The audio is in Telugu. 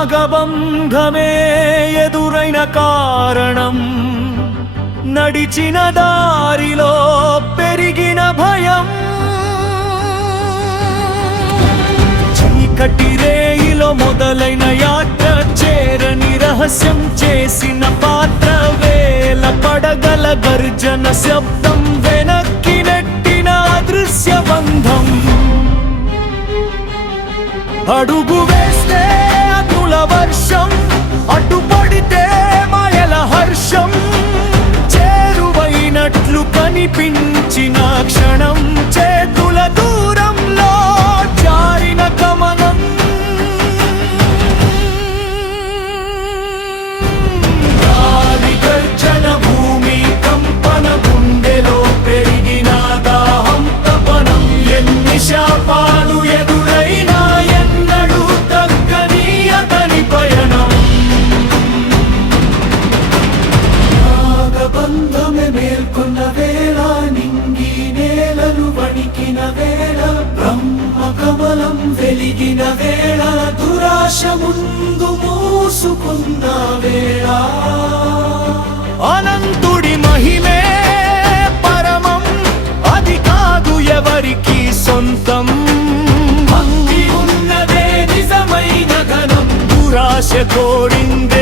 నాగబంధమే ఎదురైన కారణం, నడిచిన దారిలో పెరిగిన భయం, చీకటి రేయిలో మొదలైన యాత్ర, చేరని రహస్యం చేసిన పాత్ర, వేల పడగల గర్జన శబ్దం, వెనక్కి నెట్టిన అదృశ్య బంధం. అడుగు వేస్తే అగ్నుల వర్షం, అడ్డుపడితే మాయల హర్షం, చేరువైనట్లు కనిపించిన క్షణం, చేతుల దూరంలో జారిన గమనం. గాలి గర్జన, భూమి కంపన, గుండెలో పెరిగిన దాహం తపనం, ఎన్ని శాపాలు ఎదురైనా ఎన్నడూ తగ్గని అతని పయనం. నాగబంధమే మేల్కొన్న వేళ, నింగి నేలలు వణికిన వేళ, బ్రహ్మ కమలం వెలిగిన వేళ, దురాశ ముందు మూసుకున్న వేళ. అనంతుడి మహిమే పరమం, అది కాదు ఎవరికి సొంతం. భక్తి ఉన్నదే నిజమైన ఘనం, దురాశ కోరిందే